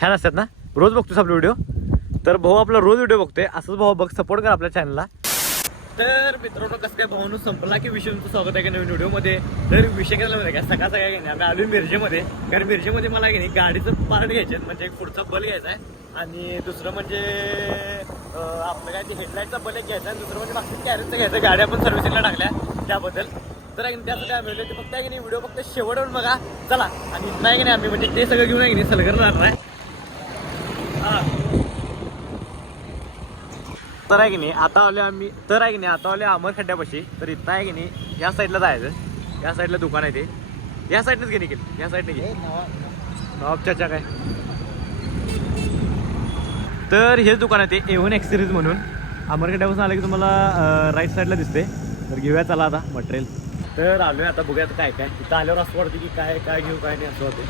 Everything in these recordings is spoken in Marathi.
छान असतात ना? रोज बघतोस आपले व्हिडिओ तर भाऊ आपला रोज व्हिडिओ बघतोय. असंच भाऊ बघ सपोर्ट कर आपल्या चॅनलला तर मित्रांनो कसं काय भावानू संपला की विषय तुमचं स्वागत आहे का नवीन व्हिडिओमध्ये तर विषय काय झाला माहिती आहे का सकाळ सकाळ नाही आम्ही आलो मिरजेमध्ये. कारण मिरजेमध्ये मला की नाही गाडीचं पार्ट घ्यायचे. म्हणजे एक पुढचा बल घ्यायचा आहे. आणि दुसरं म्हणजे आपलं काय ते हेडलाईटचा बल एक घ्यायचा आहे. दुसरं म्हणजे मागचं कॅरेजचं घ्यायचं. गाड्या पण सर्व्हिसिंगला टाकल्या त्याबद्दल. तर आहे की नाही, त्यासाठी आम्ही आलोय. ते फक्त आहे की नाही व्हिडिओ फक्त शेवटवरून बघा. चला. आणि नाही की नाही आम्ही म्हणजे ते सगळं घेऊन आहे की नाही सलगर जाणार आहे. हा. तर आहे की नाही आता आले आम्ही तर आहे की नाही आता आले अमर खड्ड्यापाशी. तर इथं आहे की नाही या साईडला जायचं. या साईडला दुकान आहे ते. या साईडनंच घे निघेल या साईडने घे. नवाब. चाचा काय? तर हेच दुकान आहे ते एवन एक्सरीज म्हणून. अमरखड्यापासून आलं की तुम्हाला राईट साईडला दिसते तर घेऊया चला आता मटेरियल. तर आलोय आता बघूया आता काय काय. इथं आल्यावर असं वाटतं की काय काय घेऊ काय नाही असं होते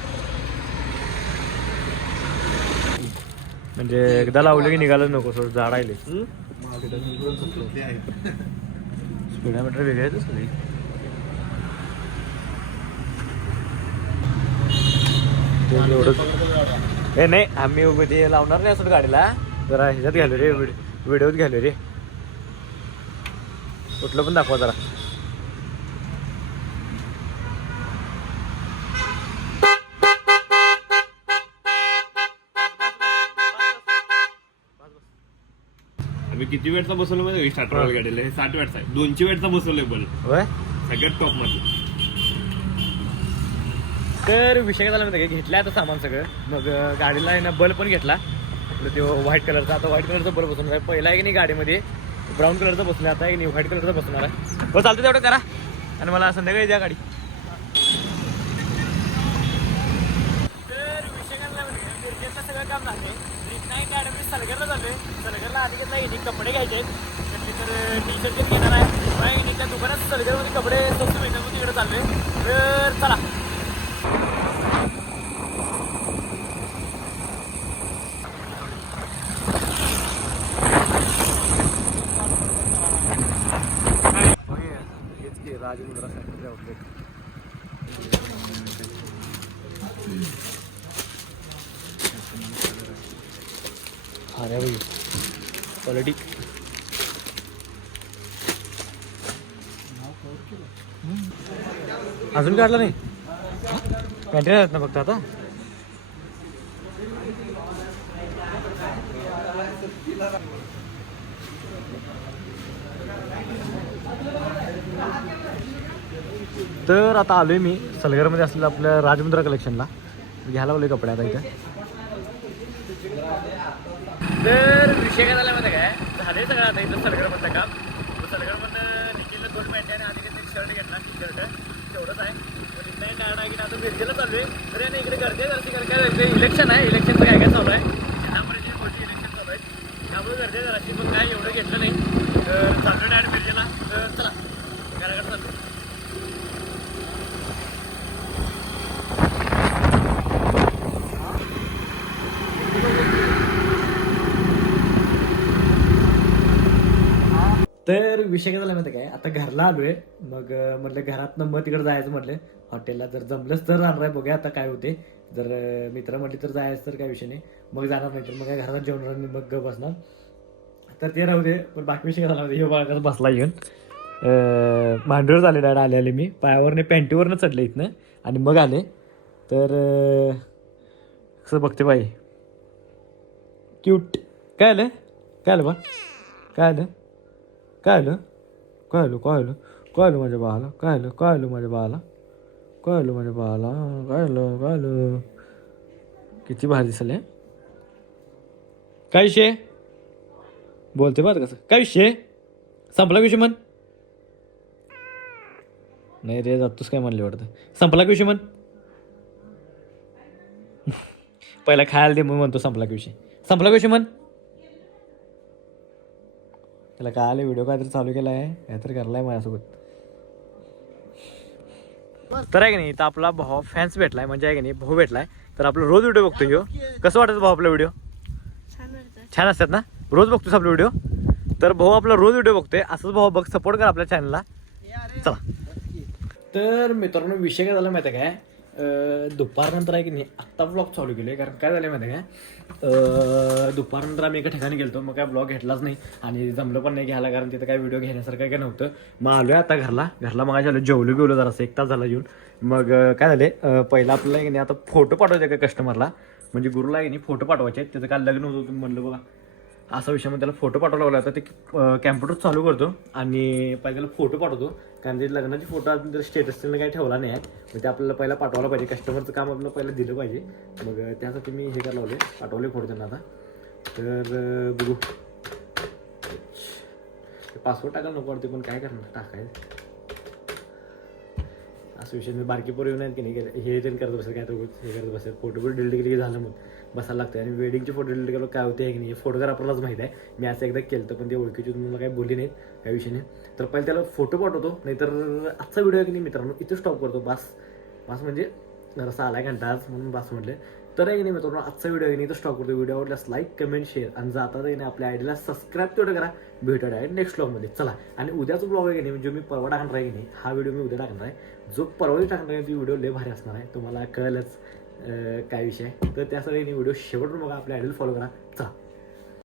म्हणजे एकदा लावलं की निघालं नको सोड झाड आले स्पीडामीटर वेगळे आहेत सगळी ते एवढंच. हे नाही आम्ही उभे ते लावणार नाही असं गाडीला. जरा ह्याच्यात घ्यालो रे व्हिडिओत घ्यालो रे. कुठलं पण दाखवा जरा. आम्ही किती वेळचा बसवलं माहिती स्टार्टर गाडीला. हे साठ वेळचा आहे. दोनशे वेळचा बसवलंय बल होय? सगळ्यात टॉपमध्ये तर विषय काय झाला माहिती का? घेतलं आता सामान सगळं. मग अं, गाडीला आहे ना बल्ब पण घेतला. आपलं तो व्हाईट कलरचा आता व्हाईट कलरचा बल्ब बसवणार आहे. पहिला आहे की नाही गाडीमध्ये? ब्राऊन कलरचा बसला आता आहे की नाही व्हाईट कलरचा बसणार आहे. हो चालतं तेवढं करा. आणि मला संध्याकाळी द्या गाडी तर विषय काय झाला माहिती का? मिरजेचं सगळं काम झाले नाही गाडी सलगरला झाले सलगरला आधी कपडे घ्यायचे. तर टी शर्ट घेणार आहे. नाही दुकानात सलगरमध्ये म्हणजे कपडे स्वस्त मिळतात तिकडे चालले तर चला. राजमुद्रा फॅक्टरी आउटलेट अरे भाई क्वालिटी अजून काढलं नाही? पॅन्ट्री आहेत ना फक्त आता? तर आता आलोय मी सलगरमध्ये असलेलं आपल्या राजमुद्रा कलेक्शनला घ्यायला लावले कपडे आता इथे. तर विषय काय झाला माहिती काय? झाले सगळं आता इथं सलगरमधलं काम. सलगरमधनं निखिलला दोन पॅन्ट आणि आधी घेतलं शर्ट घेतला टी शर्ट तेवढंच आहे. पण काय आहे की आता मिरजेला चालू आहे. तरी आणि इकडे गर्दी गर्दी कारण काय इलेक्शन आहे. इलेक्शनचं काय काय चालू आहे? जिल्हा मोठी इलेक्शन चालू आहे. त्यामुळे गर्दी आहे जराशी. पण काय एवढं घेतलं नाही तर चालू आहे डायरेक्ट मिरजेला तर चला घराकडे चालू तर विषय काय झाला माहिती काय? आता घरला आलोय. मग म्हटलं घरातनं मग तिकडे जायचं म्हटलं हॉटेलला जर जमलंच तर राहणार आहे. बघूया आता काय होते. जर मित्र म्हटले तर जायचं तर काय विषय नाही. मग जाणार नाही तर मग काय घरात जेवण आणि मग बसणार. तर ते राहू दे. पण बाकी विषय झाला हे बाळा बसला येऊन. मांडूर झाले डायड आले आले मी. पायावरने पॅन्टीवरनं चढले इथनं. आणि मग आले. तर कसं बघते बाई. क्यूट. काय आलं? काय आलं बा? काय आलं? काय आलं काय आलं काय आलं काय आलं माझ्या बाळाला काय आलं काय आलं माझ्या बाळाला काय आलं माझ्या बाळाला काय आलं काय आलं किती भारी दिसले काय विषय बोलते बरं कसं काय विषय संपला विषय म्हण नाही रे जातोस काय म्हणले वाटतं संपला विषय म्हण पहिला खायला दे मग म्हणतो संपला विषय संपला विषय म्हण त्याला काय आलं व्हिडिओ काहीतरी चालू केला आहे काहीतरी करलाय माझ्यासोबत. तर आहे की नाही तर आपला भाऊ फॅन्स भेटलाय म्हणजे आहे की नाही भाऊ भेटलाय. तर आपला रोज व्हिडिओ बघतो ह्यो. कसं वाटतं भाऊ आपला व्हिडिओ छान असतात ना? रोज बघतोस आपला व्हिडिओ तर भाऊ आपला रोज व्हिडिओ बघतोय. असंच भाऊ बघ सपोर्ट कर आपल्या चॅनलला चला. तर मित्रांनो विषय काय झाला माहिती आहे काय? दुपारनंतर आहे की नाही? आत्ता ब्लॉग चालू केले कारण काय झालं माहिती आहे का दुपारनंतर आम्ही एका ठिकाणी गेलतो मग काय ब्लॉग घेतलाच नाही. आणि जमलं पण नाही घ्यायला कारण तिथं काय व्हिडिओ घेण्यासारखं काय नव्हतं. मग आलोय आता घरला. घरला मग आलो जेवलो गेलो जरासं एक तास झाला येऊन मग काय झाले पहिला आपल्याला की नाही आता फोटो पाठवायचे का कस्टमरला म्हणजे गुरुला आहे की नाही फोटो पाठवायचे आहेत. त्याचं काल लग्न होतं म्हणलं बघा. असा विषय मग त्याला फोटो पाठवायला लागला होता ते कॅम्प्युटर चालू करतो आणि पहिले त्याला फोटो पाठवतो. कारण ते लग्नाचे फोटो अजून जर स्टेटस त्यांना काही ठेवला नाही आहे. मग ते आपल्याला पहिला पाठवायला पाहिजे. कस्टमरचं काम आपल्याला पहिलं दिलं पाहिजे. मग त्यासाठी मी हे करायला लावले पाठवले फोटो त्यांना आता. तर बघू. पासवर्ड टाकायला नको वाटते पण काय करणार? टाकायचं. असं विषय मी बारकी पोर येऊन आहेत की नाही हे ते करत बसेल काय तर हे करत बसेल फोटो बिटो डिलीट केली की झालं मग. बसायला लागतं आणि वेडिंगचे फोटो डिलीट केलं काय होते की नाही. फोटोग्राफरलाच माहीत आहे. मी असं एकदा केलं तर पण ते ओळखीची तुम्हाला काही बोलली नाहीत काही विषय नाही. तर पहिले त्याला फोटो पाठवतो नाहीतर आजचा व्हिडिओ आहे की नाही मित्रांनो इथे स्टॉप करतो. बास. बास म्हणजे जरासा आहे घंटा आज म्हणून बास म्हटलं. तर एक नाही मित्रांनो आजचा व्हिडिओ आहे नाही इथं स्टॉक करतो व्हिडिओ आवडल्यास लाईक कमेंट शेअर आणि जाता आहे नाही आपल्या आयडीला सबस्क्राईब तेवढं करा. भेटूया आहे नेक्स्ट ब्लॉगमध्ये चला आणि उद्याचा ब्लॉग आहे की नाही जो मी परवा टाकणार आहे की नाही हा व्हिडिओ मी उद्या टाकणार आहे. जो परवाही टाकणार आहे ती व्हिडिओ लय भारी असणार आहे. तुम्हाला कळलंच काय विषय आहे. तर त्यासाठी व्हिडिओ शेवटून बघा आपल्या आयडीला फॉलो करा. चला.